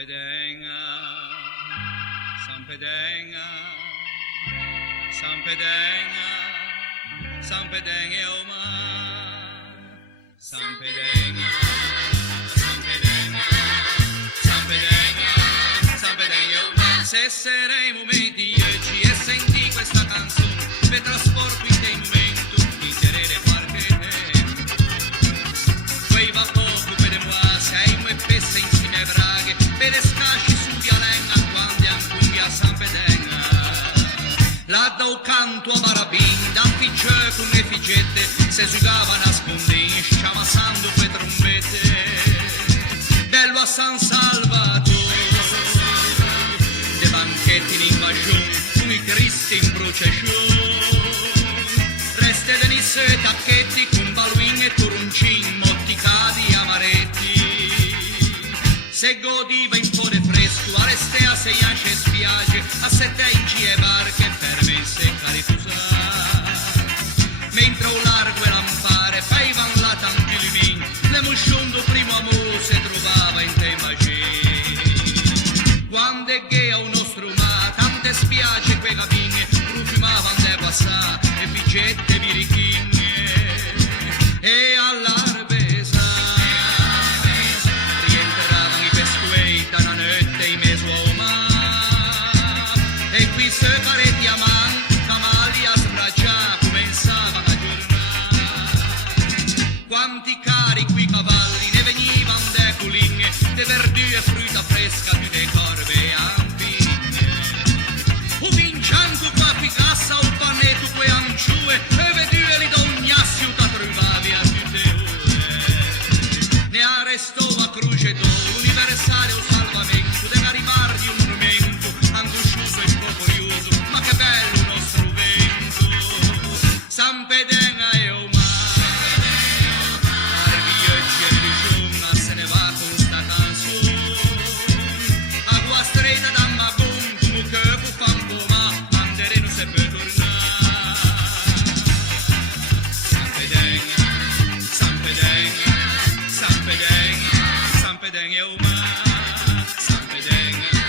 Sampedenga, Sampedenga, Sampedenga, Sampedenga Oma, Sampedenga, Sampedenga, Sampedenga, Sampedenga Oma. Se sarei momenti oggi e senti questa canzone, mi trasporto in dei momenti di tenere qualche tempo. Quei va poco per moi, sei me pesse insieme ai braghe, per escasci su vialenga quando anche a Sampedenga. Là da canto a barabin, da picciò con le figette, se giocava nascondin, sciamassando quei trombette. Bello a San Salvatore, de banchetti in invasion, con i cristi in procession. Reste venisse e tacchetti con baluin e turuncin, motticati amaretti. Se godiva in po' de fresco, a reste a sei anche spiagge, a sette inci e barche permesse caritusa. Mentre un largo e lampare, faivan là tanti lumin, le musciondo primo amore se trovava in te immagini. Quando è che a un nostro mare, tante spiagge quei cabine, profumavan de passà, e vigette birichine, e all'arbesa rientravano i pescuei da una notte in mezzo a mare, e qui se parecchi a man, cavalli a sbracciare, cominciavano a giornare. Quanti cari qui cavalli, ne venivan de culine, de verdure e frutta fresca, più de corve e ampine. Un vincianco qua qui cassa, un panetto que anciue, e vedue li da ogni assiuta trovavi a tutte ore. Ne arrestò a croce d'oro, l'universale o salvamento, de garibardi un monumento, angoscioso e curioso, ma che bello il nostro vento. Sampedenga e Omar, arvi oggi e Luciona se ne va con sta canzone. Agua stretta da Magon, come che può fan pomà, andere non se può tornare. Sampedenga, Sampedenga, Sampedenga, Sampedenga e Omar, Sampedenga.